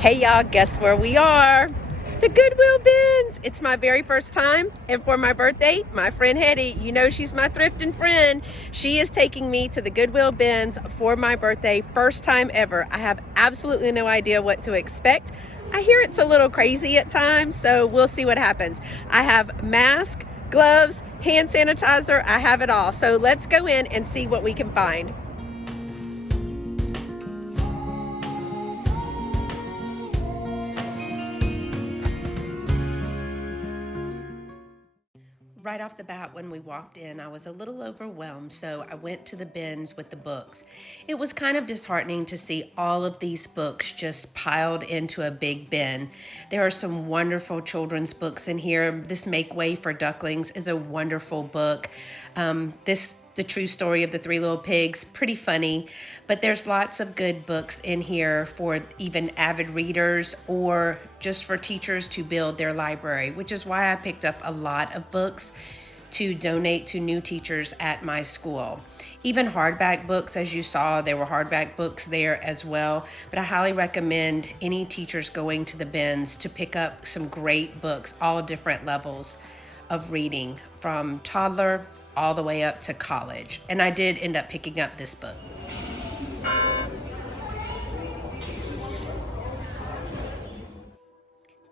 Hey y'all, guess where we are? The Goodwill bins. It's my very first time, and for my birthday, my friend Hetty, you know she's my thrifting friend, she is taking me to the Goodwill bins for my birthday, first time ever. I have absolutely no idea what to expect. I hear it's a little crazy at times, so we'll see what happens. I have mask, gloves, hand sanitizer, I have it all. So let's go in and see what we can find. Right off the bat, when we walked in, I was a little overwhelmed, so I went to the bins with the books. It was kind of disheartening to see all of these books just piled into a big bin. There are some wonderful children's books in here. This Make Way for Ducklings is a wonderful book. The True Story of the Three Little Pigs, pretty funny, but there's lots of good books in here for even avid readers or just for teachers to build their library, which is why I picked up a lot of books to donate to new teachers at my school. Even hardback books, as you saw, there were hardback books there as well, but I highly recommend any teachers going to the bins to pick up some great books, all different levels of reading, from toddler all the way up to college. And I did end up picking up this book.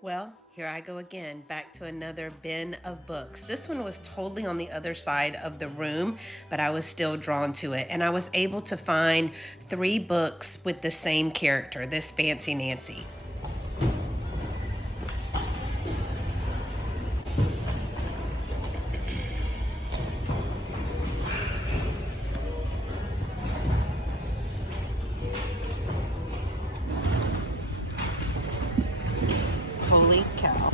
Well, here I go again, back to another bin of books. This one was totally on the other side of the room, but I was still drawn to it. And I was able to find 3 books with the same character, this Fancy Nancy. Holy cow.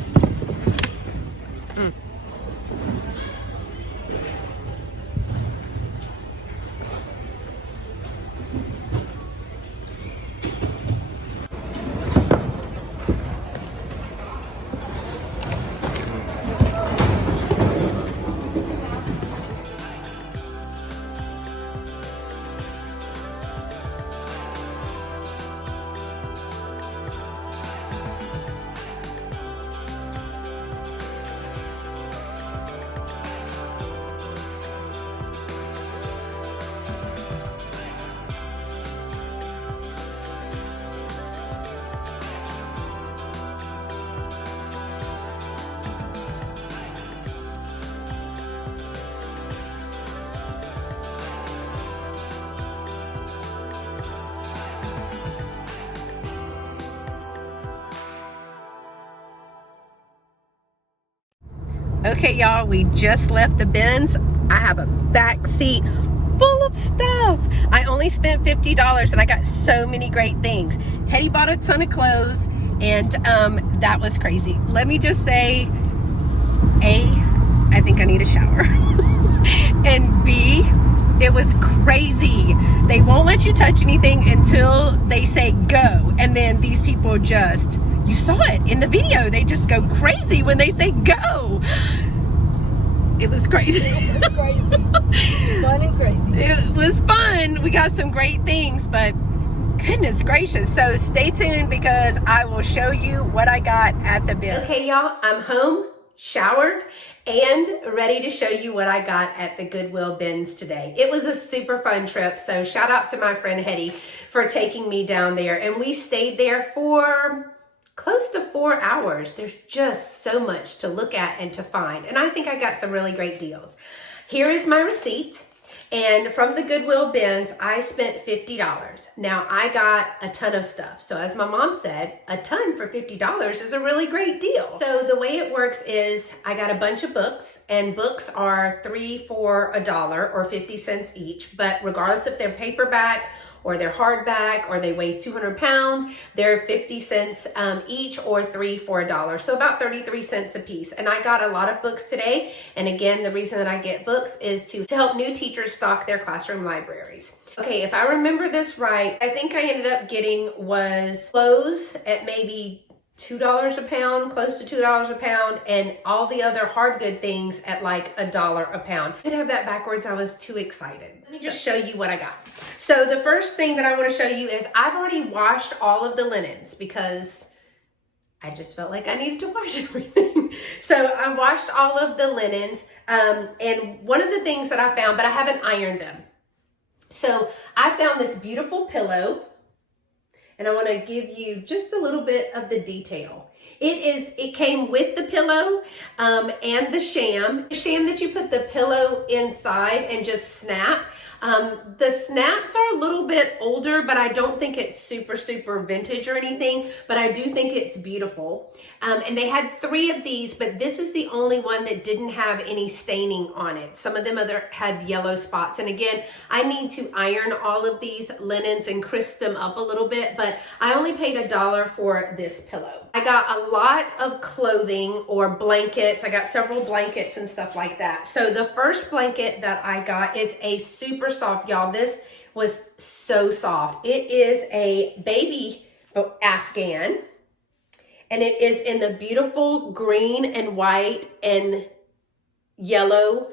Okay, y'all, we just left the bins. I have a back seat full of stuff. I only spent $50 and I got so many great things. Hetty bought a ton of clothes and that was crazy. Let me just say, A, I think I need a shower. And B, it was crazy. They won't let you touch anything until they say go. And then these people just, you saw it in the video, they just go crazy when they say go. It was crazy. It was crazy. Fun and crazy. It was fun. We got some great things, but goodness gracious. So stay tuned because I will show you what I got at the bin. Okay, y'all, I'm home, showered, and ready to show you what I got at the Goodwill bins today. It was a super fun trip, so shout out to my friend Hetty for taking me down there. And we stayed there for close to 4 hours. There's just so much to look at and to find. And I think I got some really great deals. Here is my receipt. And from the Goodwill bins, I spent $50. Now, I got a ton of stuff. So as my mom said, a ton for $50 is a really great deal. So the way it works is I got a bunch of books, and books are 3 for $1 or 50 cents each. But regardless if they're paperback or they're hardback or they weigh 200 pounds, they're 50 cents each or 3 for $1. So about 33 cents a piece. And I got a lot of books today. And again, the reason that I get books is to help new teachers stock their classroom libraries. Okay, if I remember this right, I think I ended up getting was clothes at maybe $2 a pound, close to $2 a pound, and all the other hard good things at like $1 a pound. I did have that backwards. I was too excited. Let me just show you what I got. So the first thing that I want to show you is I've already washed all of the linens because I just felt like I needed to wash everything. So I washed all of the linens. And one of the things that I found, but I haven't ironed them. So I found this beautiful pillow, and I want to give you just a little bit of the detail. It came with the pillow and the sham. The sham that you put the pillow inside and just snap. The snaps are a little bit older, but I don't think it's super vintage or anything, but I do think it's beautiful. And they had 3 of these, but this is the only one that didn't have any staining on it. Some of them had yellow spots. And again, I need to iron all of these linens and crisp them up a little bit, but I only paid $1 for this pillow. I got a lot of clothing or blankets. I got several blankets and stuff like that. So the first blanket that I got is a super soft, y'all. This was so soft. It is a baby Afghan, and it is in the beautiful green and white and yellow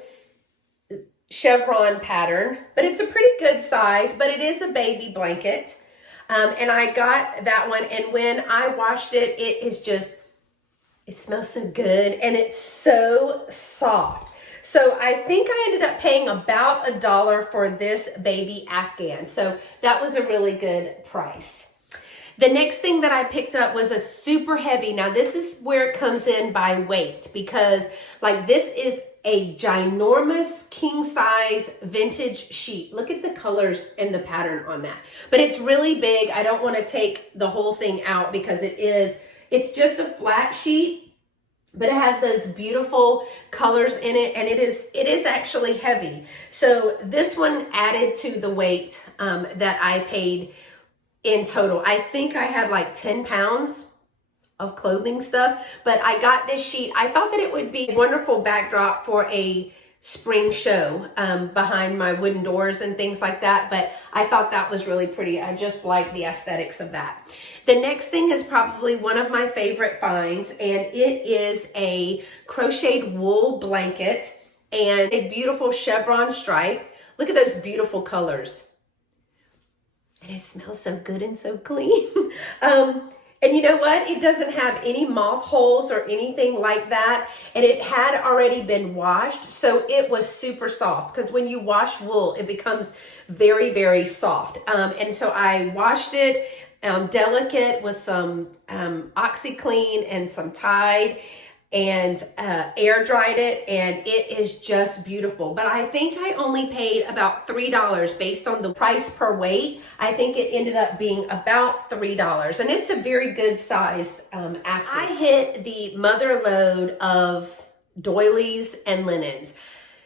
chevron pattern, but it's a pretty good size, but it is a baby blanket. And I got that one, and when I washed it, it smells so good, and it's so soft. So I think I ended up paying about $1 for this baby Afghan. So that was a really good price. The next thing that I picked up was a super heavy. Now this is where it comes in by weight, because like this is a ginormous king size vintage sheet. Look at the colors and the pattern on that. But it's really big. I don't want to take the whole thing out because it's just a flat sheet, but it has those beautiful colors in it, and it is actually heavy. So this one added to the weight that I paid in total. I think I had like 10 pounds of clothing stuff, but I got this sheet. I thought that it would be a wonderful backdrop for a spring show behind my wooden doors and things like that, but I thought that was really pretty. I just like the aesthetics of that. The next thing is probably one of my favorite finds, and it is a crocheted wool blanket and a beautiful chevron stripe. Look at those beautiful colors. And it smells so good and so clean. And you know what? It doesn't have any moth holes or anything like that. And it had already been washed, so it was super soft, because when you wash wool, it becomes very soft. And so I washed it delicate with some OxyClean and some Tide, and air dried it, and it is just beautiful. But I think I only paid about $3 based on the price per weight. I think it ended up being about $3, and it's a very good size. After I hit the mother load of doilies and linens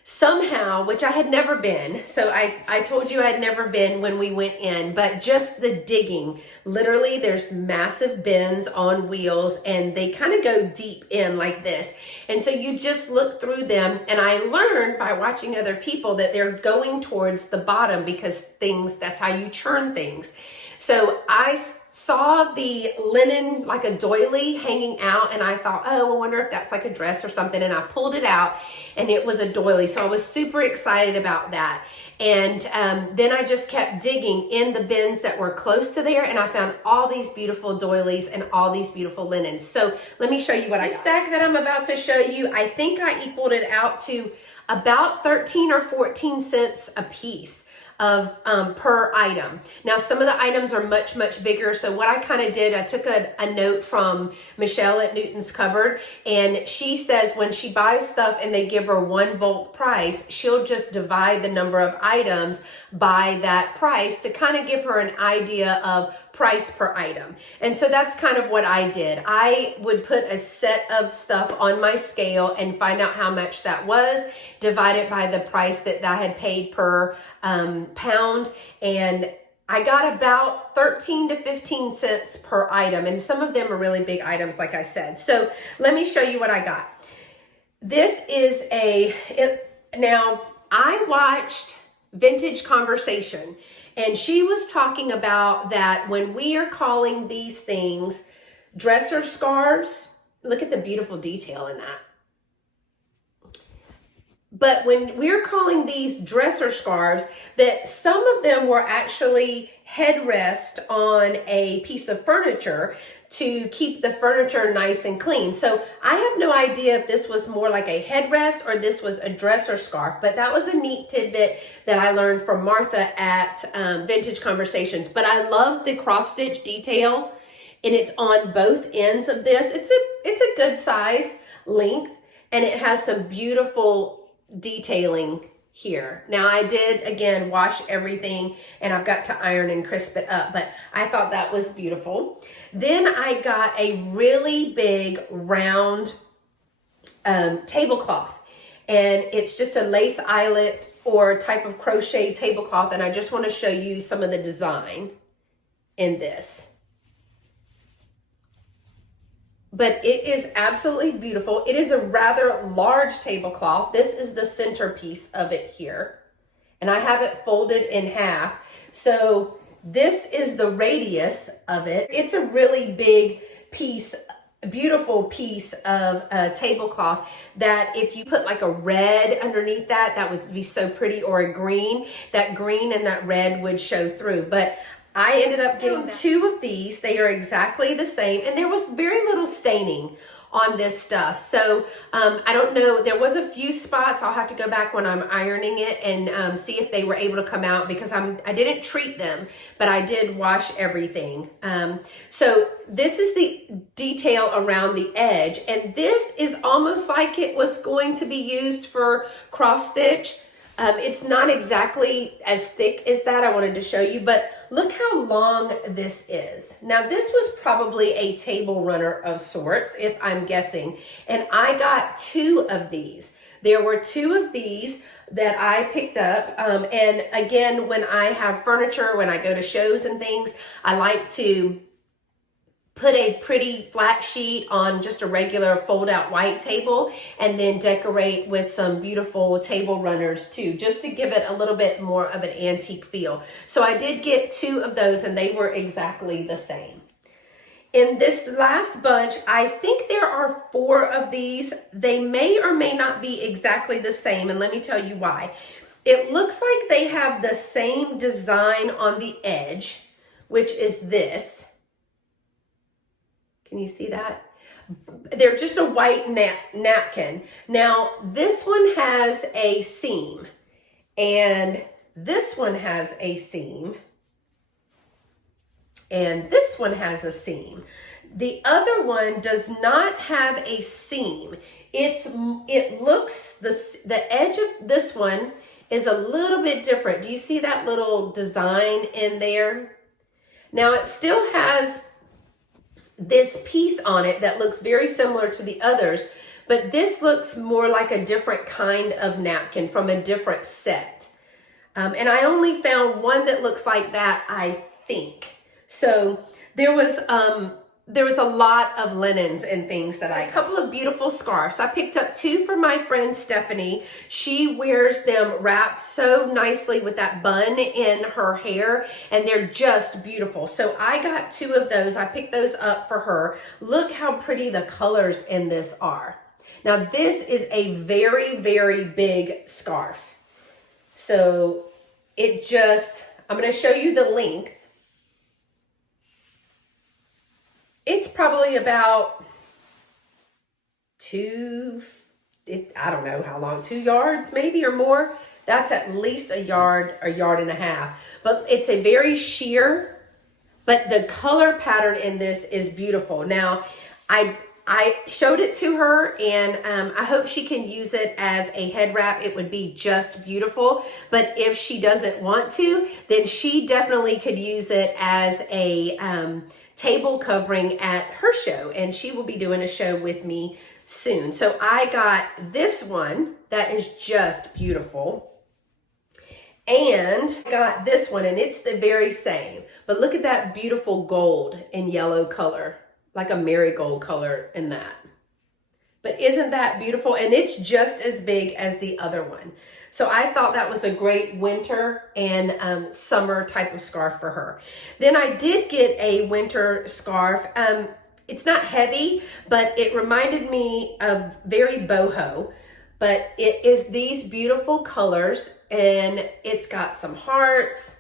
somehow, which I had never been. So I told you I had never been when we went in, but just the digging, literally there's massive bins on wheels, and they kind of go deep in like this. And so you just look through them, and I learned by watching other people that they're going towards the bottom because that's how you churn things. So I saw the linen, like a doily hanging out, and I thought, oh, I wonder if that's like a dress or something, and I pulled it out, and it was a doily. So I was super excited about that. And then I just kept digging in the bins that were close to there, and I found all these beautiful doilies and all these beautiful linens. So let me show you what I got. This stack that I'm about to show you, I think I equaled it out to about 13 or 14 cents a piece of per item. Now some of the items are much bigger, so what I kind of did, I took a note from Michelle at Newton's Cupboard, and she says when she buys stuff and they give her one bulk price, she'll just divide the number of items by that price to kind of give her an idea of price per item. And so that's kind of what I did. I would put a set of stuff on my scale and find out how much that was, divide it by the price that I had paid per pound, and I got about 13 to 15 cents per item, and some of them are really big items, like I said. So let me show you what I got. This is now I watched Vintage Conversation, and she was talking about that when we are calling these things dresser scarves. Look at the beautiful detail in that. But when we're calling these dresser scarves, that some of them were actually headrest on a piece of furniture to keep the furniture nice and clean. So I have no idea if this was more like a headrest or this was a dresser scarf, but that was a neat tidbit that I learned from Martha at Vintage Conversations. But I love the cross stitch detail, and it's on both ends of this. It's a good size length, and it has some beautiful detailing here. Now I did again wash everything, and I've got to iron and crisp it up, but I thought that was beautiful. Then I got a really big round tablecloth, and it's just a lace eyelet or type of crochet tablecloth, and I just want to show you some of the design in this. But it is absolutely beautiful. It is a rather large tablecloth. This is the centerpiece of it here. And I have it folded in half. So this is the radius of it. It's a really big piece, beautiful piece of tablecloth that if you put like a red underneath that, that would be so pretty, or a green. That green and that red would show through. But I ended up getting two of these. They are exactly the same, and there was very little staining on this stuff. So I don't know, there was a few spots. I'll have to go back when I'm ironing it and see if they were able to come out, because I didn't treat them, but I did wash everything. So this is the detail around the edge, and this is almost like it was going to be used for cross stitch. It's not exactly as thick as that. I wanted to show you, but look how long this is. Now this was probably a table runner of sorts, if I'm guessing, and I got two of these. There were two of these that I picked up, and again, when I have furniture, when I go to shows and things, I like to put a pretty flat sheet on just a regular fold out white table, and then decorate with some beautiful table runners too, just to give it a little bit more of an antique feel. So I did get two of those, and they were exactly the same. In this last bunch, I think there are 4 of these. They may or may not be exactly the same, and let me tell you why. It looks like they have the same design on the edge, which is this. Can you see that? They're just a white napkin. Now, this one has a seam, and this one has a seam, and this one has a seam. The other one does not have a seam. It looks, the edge of this one is a little bit different. Do you see that little design in there? Now, it still has this piece on it that looks very similar to the others, but this looks more like a different kind of napkin from a different set. And I only found one that looks like that, I think. So there was a lot of linens and things that a couple of beautiful scarves. I picked up 2 for my friend Stephanie. She wears them wrapped so nicely with that bun in her hair, and they're just beautiful. So I got 2 of those. I picked those up for her. Look how pretty the colors in this are. Now this is a very, very big scarf. So I'm going to show you the length. It's probably about I don't know how long, 2 yards maybe or more. That's at least a yard and a half. But it's a very sheer, but the color pattern in this is beautiful. Now, I showed it to her, and I hope she can use it as a head wrap. It would be just beautiful. But if she doesn't want to, then she definitely could use it as a table covering at her show, and she will be doing a show with me soon. So I got this one that is just beautiful, and I got this one, and it's the very same, but look at that beautiful gold and yellow color, like a marigold color in that. But isn't that beautiful? And it's just as big as the other one. So I thought that was a great winter and summer type of scarf for her. Then I did get a winter scarf. it's not heavy, but it reminded me of very boho. But it is these beautiful colors, and it's got some hearts.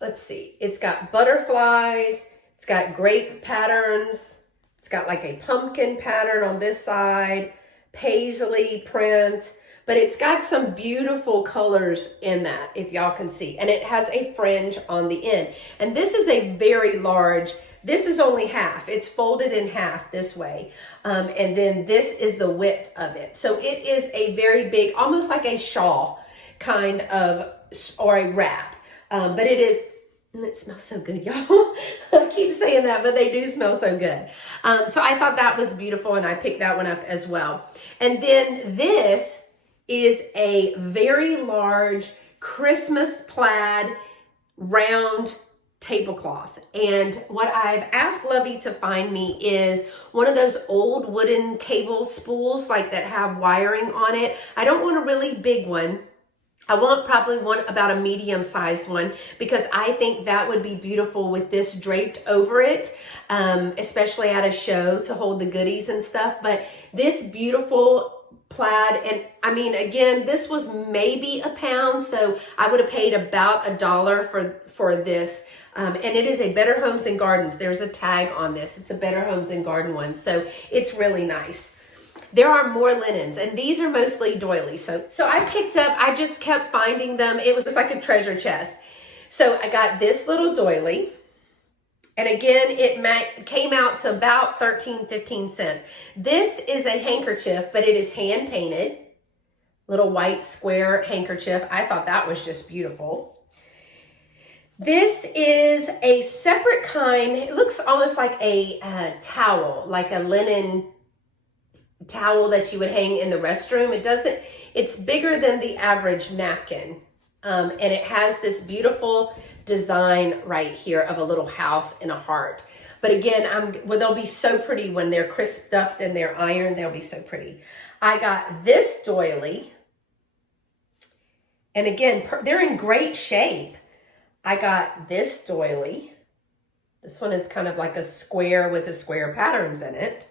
Let's see, it's got butterflies, it's got grape patterns, it's got like a pumpkin pattern on this side, paisley print, but it's got some beautiful colors in that, if y'all can see. And it has a fringe on the end. And this is a very large, this is only half. It's folded in half this way. And then this is the width of it. So it is a very big, almost like a shawl kind of, or a wrap. But it is, and it smells so good, y'all. I keep saying that, but they do smell so good. So I thought that was beautiful, and I picked that one up as well. And then this is a very large Christmas plaid round tablecloth. And what I've asked Lovey to find me is one of those old wooden cable spools like that have wiring on it. I don't want a really big one. I want probably one about a medium-sized one, because I think that would be beautiful with this draped over it, especially at a show to hold the goodies and stuff. But this beautiful plaid, and I mean, again, this was maybe £1, so I would have paid about $1 for this. And it is a Better Homes and Gardens. There's a tag on this. It's a Better Homes and Garden one, so it's really nice. There are more linens, and these are mostly doilies. So I picked up, I just kept finding them. It was like a treasure chest. So I got this little doily. And again, it came out to about 15 cents. This is a handkerchief, but it is hand painted. Little white square handkerchief. I thought that was just beautiful. This is a separate kind. It looks almost like a towel, like a linen towel that you would hang in the restroom. It's bigger than the average napkin. And it has this beautiful design right here of a little house and a heart. But again, they'll be so pretty when they're crisped up and they're ironed. They'll be so pretty. I got this doily. And again, they're in great shape. I got this doily. This one is kind of like a square with the square patterns in it.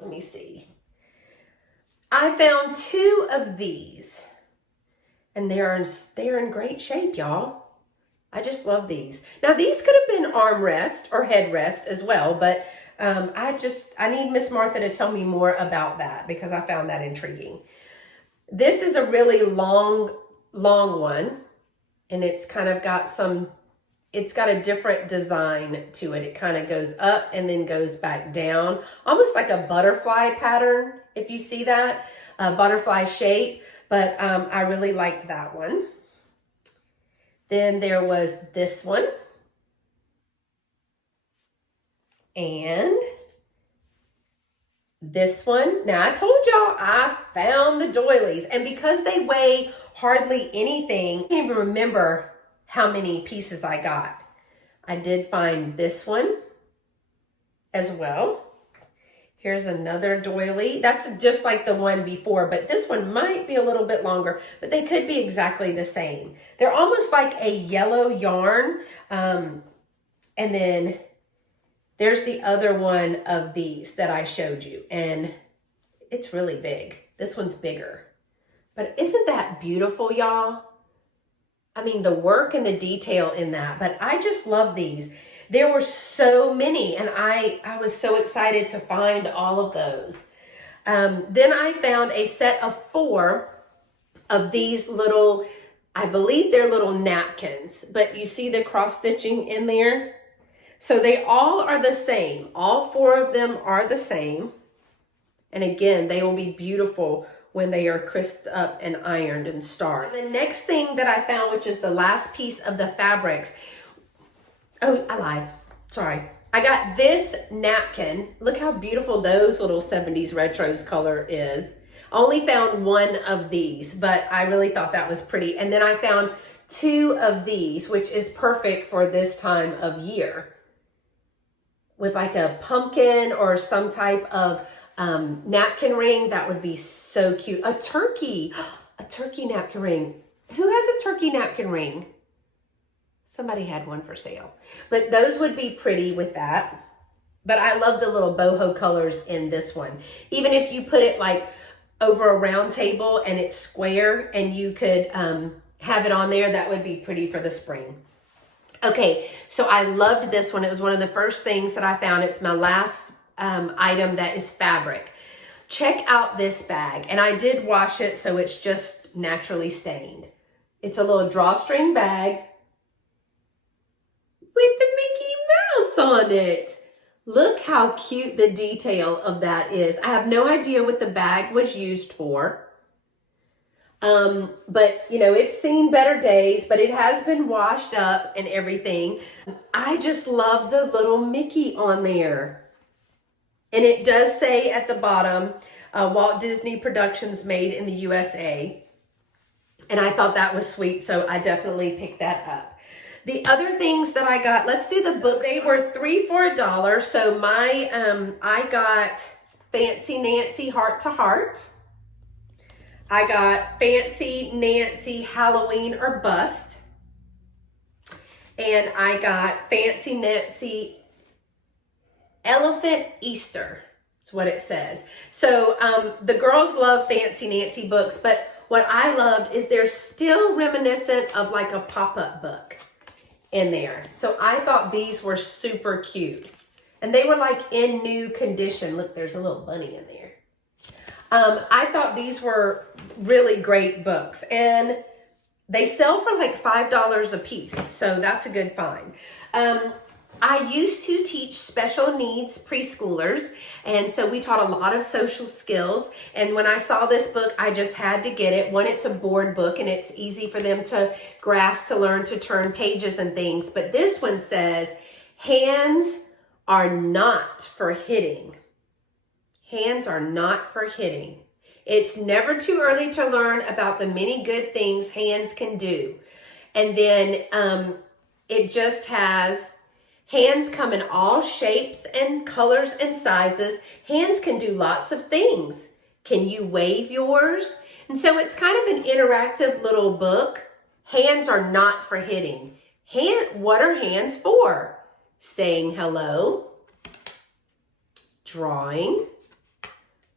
Let me see. I found 2 of these, and they're in great shape, y'all. I just love these. Now, these could have been armrest or headrest as well, but I need Miss Martha to tell me more about that, because I found that intriguing. This is a really long one, and it's kind of got it's got a different design to it. It kind of goes up and then goes back down, almost like a butterfly pattern, if you see that, a butterfly shape. But I really like that one. Then there was this one. And this one. Now, I told y'all I found the doilies. And because they weigh hardly anything, I can't even remember how many pieces I got. I did find this one as well. Here's another doily. That's just like the one before, but this one might be a little bit longer, but they could be exactly the same. They're almost like a yellow yarn. And then there's the other one of these that I showed you, and it's really big. This one's bigger. But isn't that beautiful, y'all? I mean, the work and the detail in that, but I just love these. There were so many, and I was so excited to find all of those. Then I found a set of 4 of these little, I believe they're little napkins, but you see the cross stitching in there? So they all are the same. All 4 of them are the same. And again, they will be beautiful when they are crisped up and ironed and starred. And the next thing that I found, which is the last piece of the fabrics. Oh, I lied. Sorry. I got this napkin. Look how beautiful those little 70s retros color is. Only found 1 of these, but I really thought that was pretty. And then I found 2 of these, which is perfect for this time of year. With like a pumpkin or some type of napkin ring, that would be so cute. A turkey napkin ring. Who has a turkey napkin ring? Somebody had one for sale. But those would be pretty with that. But I love the little boho colors in this one. Even if you put it like over a round table and it's square and you could have it on there, that would be pretty for the spring. Okay, so I loved this one. It was one of the first things that I found. It's my last item that is fabric. Check out this bag. And I did wash it, so it's just naturally stained. It's a little drawstring bag with the Mickey Mouse on it. Look how cute the detail of that is. I have no idea what the bag was used for. But you know, it's seen better days, but it has been washed up and everything. I just love the little Mickey on there. And it does say at the bottom, Walt Disney Productions made in the USA. And I thought that was sweet, so I definitely picked that up. The other things that I got, let's do the books. They were 3 for $1. So I got Fancy Nancy Heart to Heart. I got Fancy Nancy Halloween or Bust. And I got Fancy Nancy Elephant Easter. That's what it says. So the girls love Fancy Nancy books, but what I loved is they're still reminiscent of like a pop-up book in there. So I thought these were super cute. And they were like in new condition. Look, there's a little bunny in there. I thought these were really great books. And they sell for like $5 a piece. So that's a good find. I used to teach special needs preschoolers, and so we taught a lot of social skills. And when I saw this book, I just had to get it. One, it's a board book, and it's easy for them to grasp, to learn to turn pages and things. But this one says, hands are not for hitting. Hands are not for hitting. It's never too early to learn about the many good things hands can do. And then it just has, hands come in all shapes and colors and sizes. Hands can do lots of things. Can you wave yours? And so it's kind of an interactive little book. Hands are not for hitting. What are hands for? Saying hello, drawing,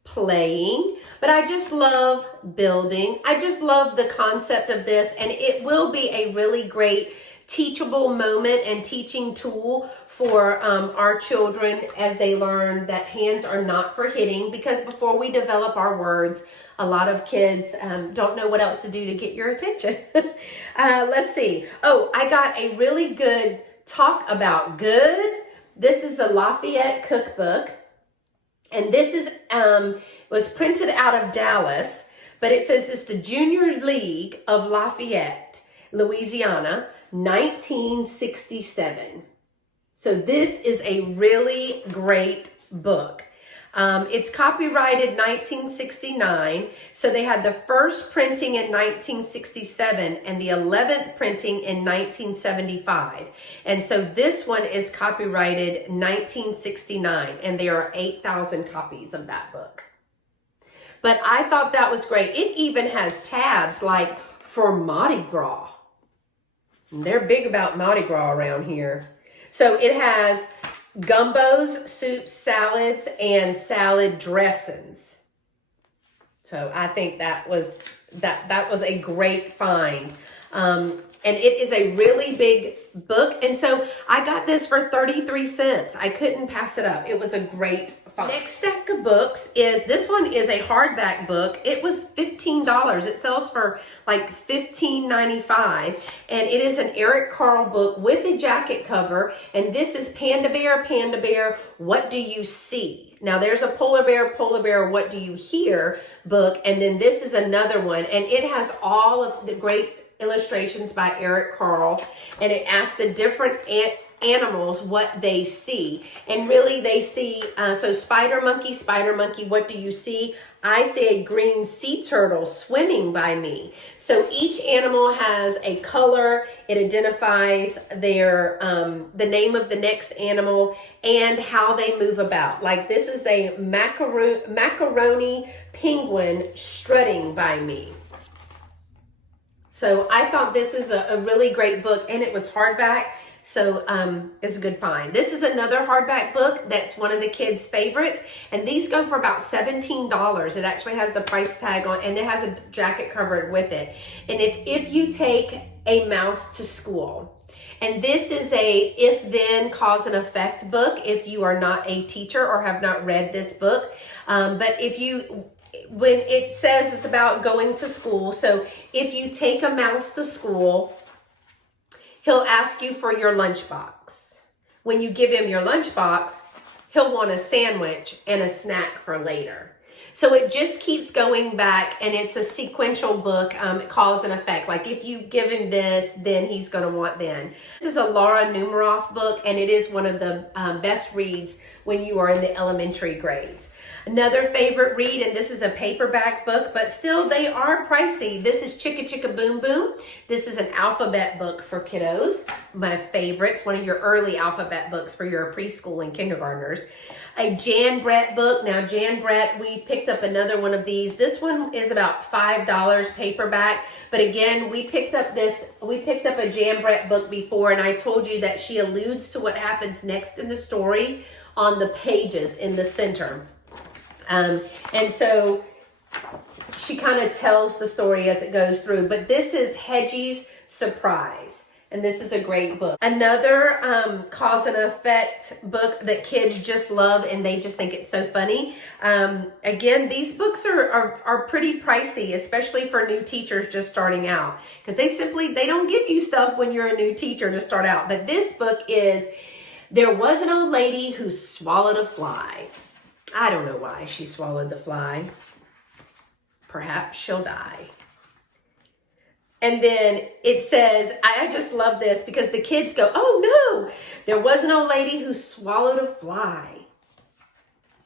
playing. But I just love building. I just love the concept of this, and it will be a really great teachable moment and teaching tool for our children as they learn that hands are not for hitting, because before we develop our words, a lot of kids don't know what else to do to get your attention. Let's see. Oh, I got a really good Talk About Good. This is a Lafayette cookbook, and this is was printed out of Dallas, but it says it's the Junior League of Lafayette, Louisiana, 1967. So this is a really great book. It's copyrighted 1969. So they had the first printing in 1967 and the 11th printing in 1975. And so this one is copyrighted 1969, and there are 8,000 copies of that book. But I thought that was great. It even has tabs like for Mardi Gras. They're big about Mardi Gras around here. So it has gumbos, soups, salads, and salad dressings. So I think that was a great find. And it is a really big book. And so I got this for 33 cents. I couldn't pass it up. It was a great find. Next stack of books is, this one is a hardback book. It was $15. It sells for like $15.95. And it is an Eric Carle book with a jacket cover. And this is Panda Bear, What Do You See? Now there's a Polar Bear, What Do You Hear book. And then this is another one. And it has all of the great illustrations by Eric Carle, and it asks the different animals what they see. And really they see, so spider monkey, what do you see? I see a green sea turtle swimming by me. So each animal has a color. It identifies their the name of the next animal and how they move about. Like this is a macaroni penguin strutting by me. So I thought this is a really great book, and it was hardback. So it's a good find. This is another hardback book that's one of the kids' favorites. And these go for about $17. It actually has the price tag on, and it has a jacket covered with it. And it's If You Take a Mouse to School. And this is a if then cause and effect book if you are not a teacher or have not read this book. But when it says it's about going to school, so if you take a mouse to school, he'll ask you for your lunchbox. When you give him your lunchbox, he'll want a sandwich and a snack for later. So it just keeps going back, and it's a sequential book, cause and effect. Like if you give him this, then he's going to want then. This is a Laura Numeroff book, and it is one of the best reads when you are in the elementary grades. Another favorite read, and this is a paperback book, but still they are pricey. This is Chicka Chicka Boom Boom. This is an alphabet book for kiddos. My favorites, one of your early alphabet books for your preschool and kindergartners. A Jan Brett book. Now Jan Brett, we picked up another one of these. This one is about $5 paperback. But again, we picked up a Jan Brett book before, and I told you that she alludes to what happens next in the story on the pages in the center. And so she kind of tells the story as it goes through. But this is Hedgie's Surprise. And this is a great book. Another cause and effect book that kids just love, and they just think it's so funny. Again, these books are pretty pricey, especially for new teachers just starting out. Because they don't give you stuff when you're a new teacher to start out. But this book is There Was an Old Lady Who Swallowed a Fly. I don't know why she swallowed the fly. Perhaps she'll die. And then it says, I just love this because the kids go, oh no, there was an old lady who swallowed a fly.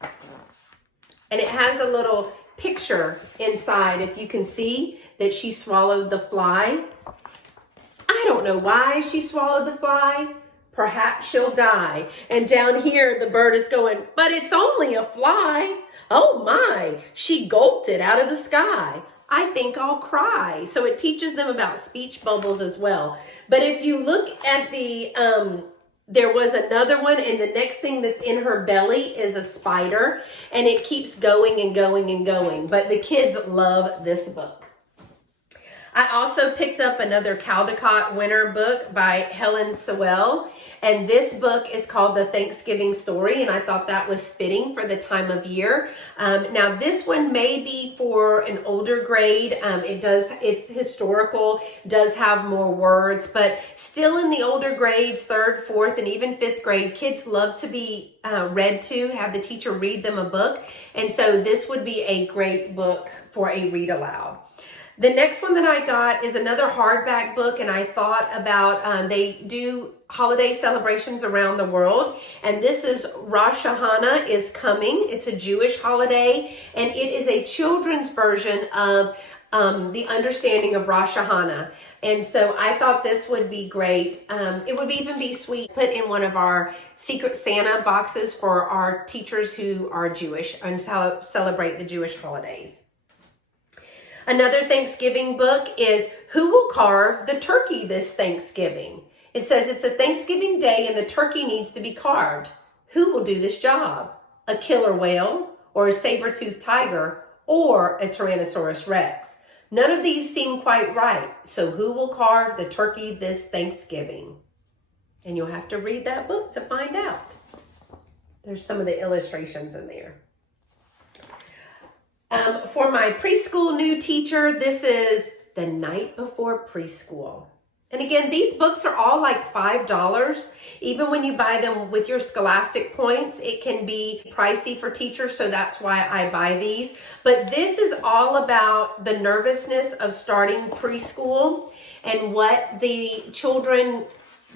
And it has a little picture inside, if you can see that she swallowed the fly. I don't know why she swallowed the fly. Perhaps she'll die. And down here, the bird is going, but it's only a fly. Oh my, she gulped it out of the sky. I think I'll cry. So it teaches them about speech bubbles as well. But if you look at there was another one, and the next thing that's in her belly is a spider, and it keeps going and going and going. But the kids love this book. I also picked up another Caldecott winter book by Helen Sewell. And this book is called The Thanksgiving Story, and I thought that was fitting for the time of year. Now, this one may be for an older grade. It's historical, does have more words, but still in the older grades, 3rd, 4th, and even 5th grade, kids love to be read to, have the teacher read them a book. And so this would be a great book for a read aloud. The next one that I got is another hardback book, and I thought about, they do holiday celebrations around the world, and this is Rosh Hashanah is Coming. It's a Jewish holiday, and it is a children's version of the understanding of Rosh Hashanah. And so I thought this would be great. It would even be sweet, put in one of our Secret Santa boxes for our teachers who are Jewish and celebrate the Jewish holidays. Another Thanksgiving book is Who Will Carve the Turkey This Thanksgiving? It says it's a Thanksgiving day and the turkey needs to be carved. Who will do this job? A killer whale, or a saber-toothed tiger, or a Tyrannosaurus Rex? None of these seem quite right. So who will carve the turkey this Thanksgiving? And you'll have to read that book to find out. There's some of the illustrations in there. For my preschool new teacher, this is The Night Before Preschool. And again, these books are all like $5. Even when you buy them with your Scholastic points, it can be pricey for teachers, so that's why I buy these. But this is all about the nervousness of starting preschool and what the children,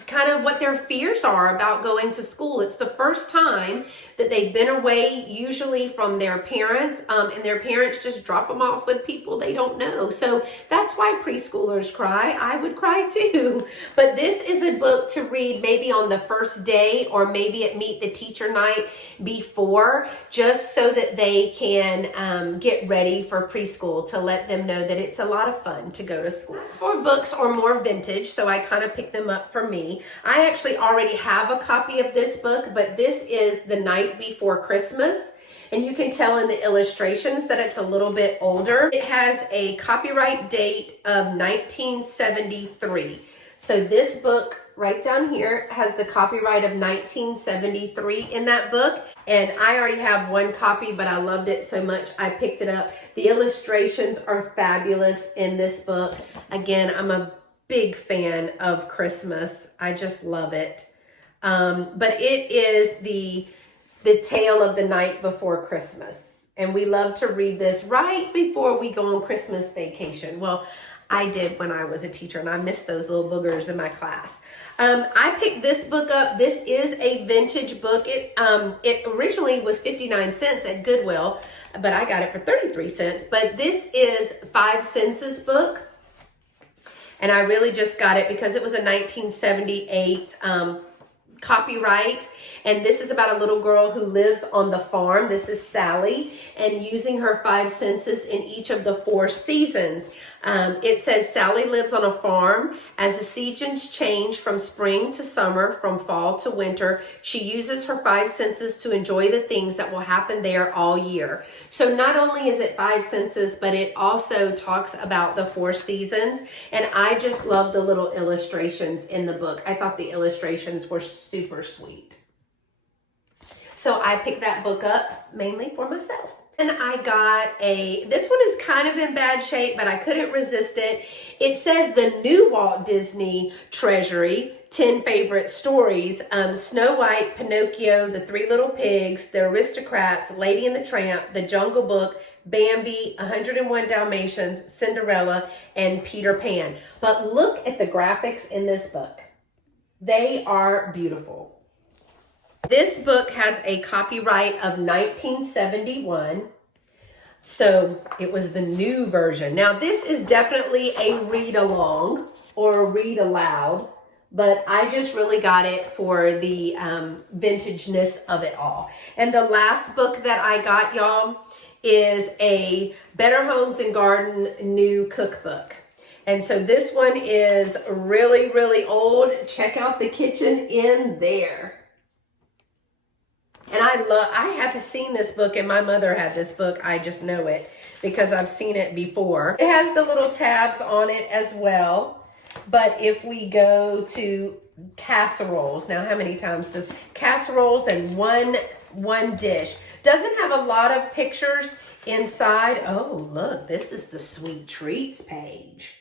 kind of what their fears are about going to school. It's the first time that they've been away, usually from their parents, and their parents just drop them off with people they don't know. So that's why preschoolers cry. I would cry too. But this is a book to read maybe on the first day, or maybe at Meet the Teacher night before, just so that they can get ready for preschool, to let them know that it's a lot of fun to go to school. As for books or more vintage, so I kind of picked them up for me. me. I actually already have a copy of this book, but this is The Night Before Christmas. And you can tell in the illustrations that it's a little bit older. It has a copyright date of 1973. So this book right down here has the copyright of 1973 in that book. And I already have one copy, but I loved it so much I picked it up. The illustrations are fabulous in this book. Again, I'm a big fan of Christmas. I just love it. But it is the tale of the night before Christmas. And we love to read this right before we go on Christmas vacation. Well, I did when I was a teacher, and I missed those little boogers in my class. I picked this book up. This is a vintage book. It originally was 59 cents at Goodwill, but I got it for 33 cents. But this is 5 Cents' book. And I really just got it because it was a 1978 copyright. And this is about a little girl who lives on the farm. This is Sally, and using her 5 senses in each of the 4 seasons. It says Sally lives on a farm. As the seasons change from spring to summer, from fall to winter, she uses her 5 senses to enjoy the things that will happen there all year. So not only is it 5 senses, but it also talks about the 4 seasons. And I just love the little illustrations in the book. I thought the illustrations were super sweet. So I picked that book up mainly for myself. And I got this one is kind of in bad shape, but I couldn't resist it. It says the new Walt Disney Treasury, 10 favorite stories, Snow White, Pinocchio, The 3 Little Pigs, The Aristocrats, Lady and the Tramp, The Jungle Book, Bambi, 101 Dalmatians, Cinderella, and Peter Pan. But look at the graphics in this book. They are beautiful. This book has a copyright of 1971, so it was the new version. Now, this is definitely a read-along or a read-aloud, but I just really got it for the vintageness of it all. And the last book that I got, y'all, is a Better Homes and Garden new cookbook. And so this one is really, really old. Check out the kitchen in there. And I have seen this book, and my mother had this book. I just know it because I've seen it before. It has the little tabs on it as well. But if we go to casseroles, now how many times does casseroles and one dish? Doesn't have a lot of pictures inside. Oh, look, this is the sweet treats page.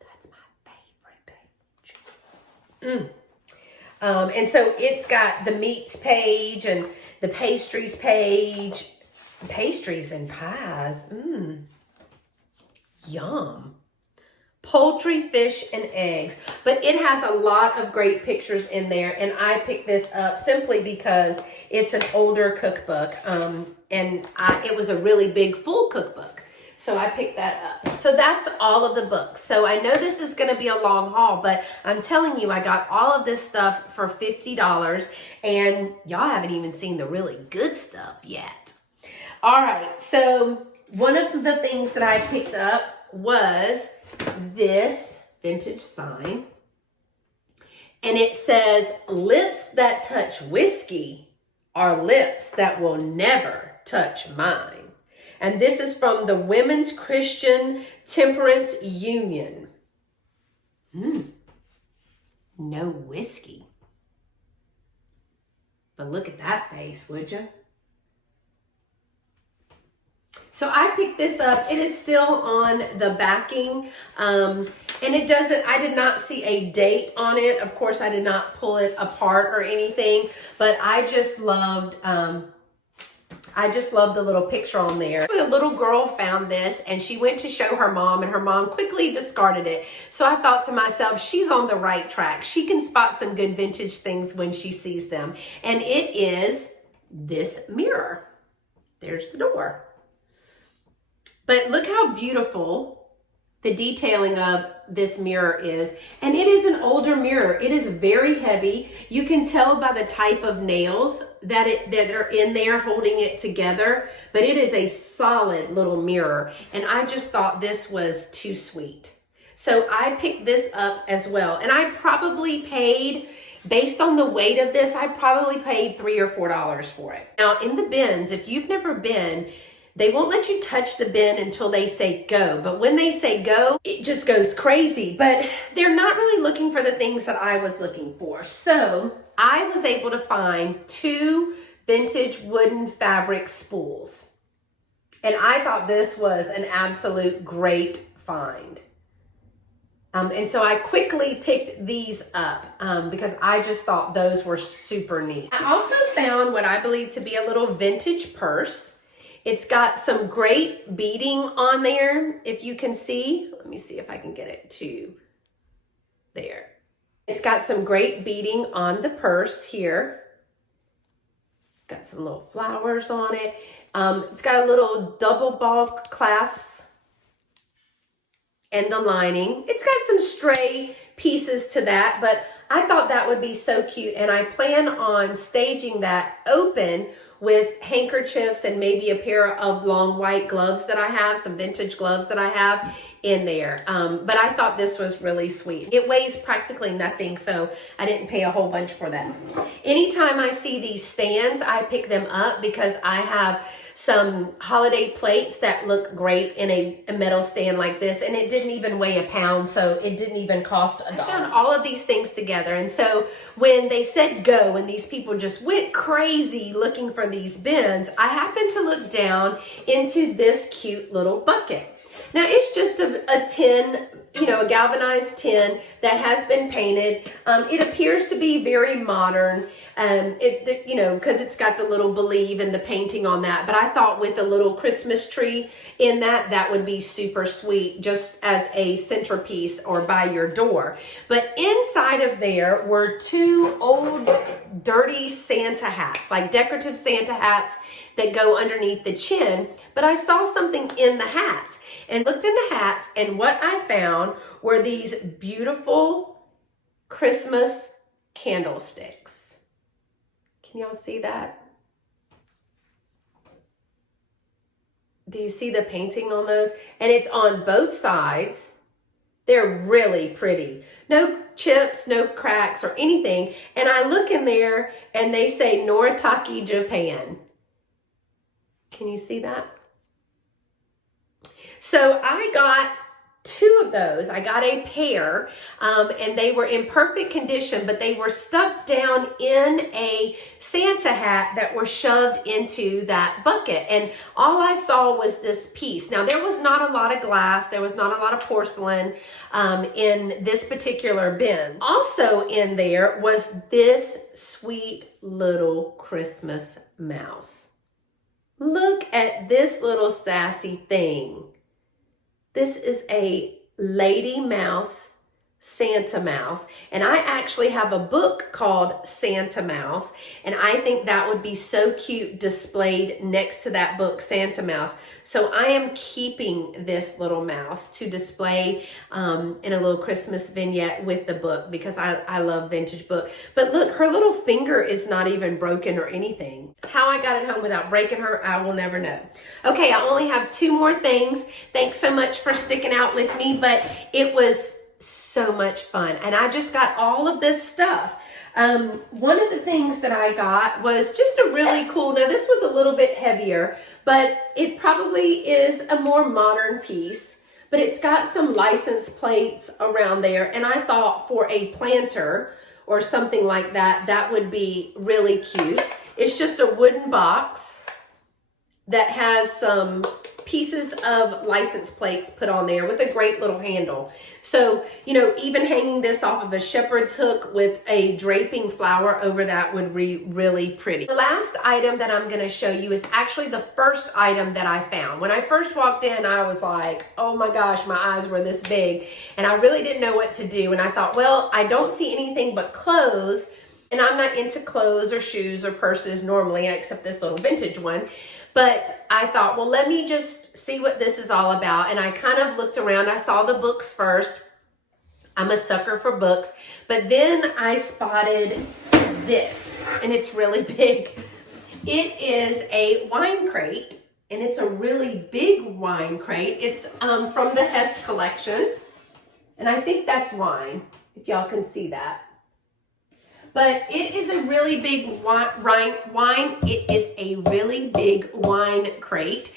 That's my favorite page. And so it's got the meats page and the pastries page, pastries and pies, yum. Poultry, fish, and eggs. But it has a lot of great pictures in there, and I picked this up simply because it's an older cookbook, and it was a really big, full cookbook. So I picked that up. So that's all of the books. So I know this is going to be a long haul, but I'm telling you, I got all of this stuff for $50, and y'all haven't even seen the really good stuff yet. All right, so one of the things that I picked up was this vintage sign, and it says, "Lips that touch whiskey are lips that will never touch mine." And this is from the Women's Christian Temperance Union. No whiskey. But look at that face, would you? So I picked this up. It is still on the backing. And I did not see a date on it. Of course, I did not pull it apart or anything, but I just loved the little picture on there. A little girl found this, and she went to show her mom, and her mom quickly discarded it. So I thought to myself, she's on the right track. She can spot some good vintage things when she sees them. And it is this mirror. There's the door. But look how beautiful the detailing of this mirror is. And it is an older mirror. It is very heavy. You can tell by the type of nails that are in there holding it together, but it is a solid little mirror. And I just thought this was too sweet. So I picked this up as well. And I probably paid, based on the weight of this, I probably paid $3 or $4 for it. Now in the bins, if you've never been, they won't let you touch the bin until they say go. But when they say go, it just goes crazy. But they're not really looking for the things that I was looking for. So I was able to find 2 vintage wooden fabric spools. And I thought this was an absolute great find. And so I quickly picked these up because I just thought those were super neat. I also found what I believe to be a little vintage purse. It's got some great beading on there, if you can see. Let me see if I can get it to there. It's got some great beading on the purse here. It's got some little flowers on it. It's got a little double bulk clasp and the lining. It's got some stray pieces to that, but I thought that would be so cute, and I plan on staging that open with handkerchiefs and maybe a pair of long white gloves that I have, some vintage gloves that I have in there. But I thought this was really sweet. It weighs practically nothing, so I didn't pay a whole bunch for that. Anytime I see these stands, I pick them up because I have some holiday plates that look great in a metal stand like this, and it didn't even weigh a pound, so it didn't even cost $1. I found all of these things together, and so when they said go and these people just went crazy looking for these bins, I happened to look down into this cute little bucket. Now it's just a tin, a galvanized tin that has been painted. It appears to be very modern, because it's got the little believe and the painting on that. But I thought with a little Christmas tree in that would be super sweet, just as a centerpiece or by your door. But inside of there were 2 old dirty Santa hats, like decorative Santa hats that go underneath the chin. But I saw something in the hats and looked in the hats, and what I found were these beautiful Christmas candlesticks. Can y'all see that? Do you see the painting on those? And it's on both sides. They're really pretty. No chips, no cracks or anything. And I look in there and they say Noritake, Japan. Can you see that? So I got 2 of those. I got a pair, and they were in perfect condition, but they were stuck down in a Santa hat that were shoved into that bucket. And all I saw was this piece. Now, there was not a lot of glass. There was not a lot of porcelain in this particular bin. Also in there was this sweet little Christmas mouse. Look at this little sassy thing. This is a lady mouse, Santa mouse, and I actually have a book called Santa Mouse, and I think that would be so cute displayed next to that book, Santa Mouse. So I am keeping this little mouse to display in a little Christmas vignette with the book because I love vintage book. But look, her little finger is not even broken or anything. How I got it home without breaking her, I will never know. Okay, I only have 2 more things. Thanks so much for sticking out with me, but it was so much fun. And I just got all of this stuff. One of the things that I got was just a really cool, now this was a little bit heavier, but it probably is a more modern piece, but it's got some license plates around there. And I thought for a planter or something like that, that would be really cute. It's just a wooden box that has some pieces of license plates put on there with a great little handle. So, even hanging this off of a shepherd's hook with a draping flower over that would be really pretty. The last item that I'm going to show you is actually the first item that I found. When I first walked in, I was like, oh my gosh, my eyes were this big, and I really didn't know what to do. And I thought, well, I don't see anything but clothes, and I'm not into clothes or shoes or purses normally, except this little vintage one. But I thought, well, let me just see what this is all about. And I kind of looked around. I saw the books first. I'm a sucker for books. But then I spotted this, and it's really big. It is a wine crate, and it's a really big wine crate. It's from the Hess collection. And I think that's wine, if y'all can see that. But it is a really big wine. It is a really big wine crate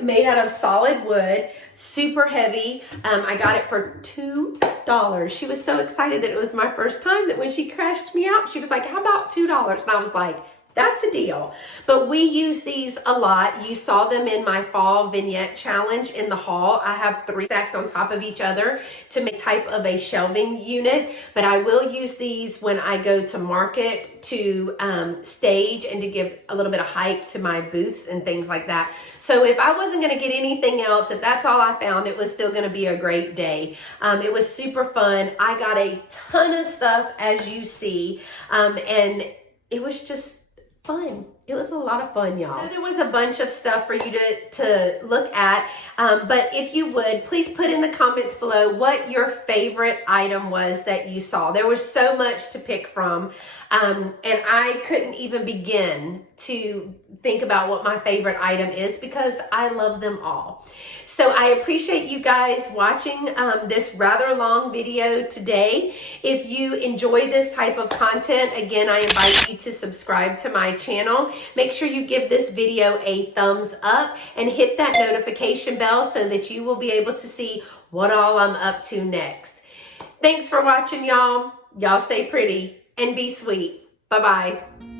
made out of solid wood, super heavy. I got it for $2. She was so excited that it was my first time that when she crashed me out, she was like, how about $2? And I was like, that's a deal. But we use these a lot. You saw them in my fall vignette challenge in the haul. I have 3 stacked on top of each other to make type of a shelving unit. But I will use these when I go to market to stage and to give a little bit of height to my booths and things like that. So if I wasn't going to get anything else, if that's all I found, it was still going to be a great day. It was super fun. I got a ton of stuff, as you see, and it was just fun. It was a lot of fun, y'all. There was a bunch of stuff for you to look at, but if you would, please put in the comments below what your favorite item was that you saw. There was so much to pick from, and I couldn't even begin to think about what my favorite item is because I love them all. So I appreciate you guys watching this rather long video today. If you enjoy this type of content, again, I invite you to subscribe to my channel. Make sure you give this video a thumbs up and hit that notification bell so that you will be able to see what all I'm up to next. Thanks for watching, y'all. Y'all stay pretty and be sweet. Bye-bye.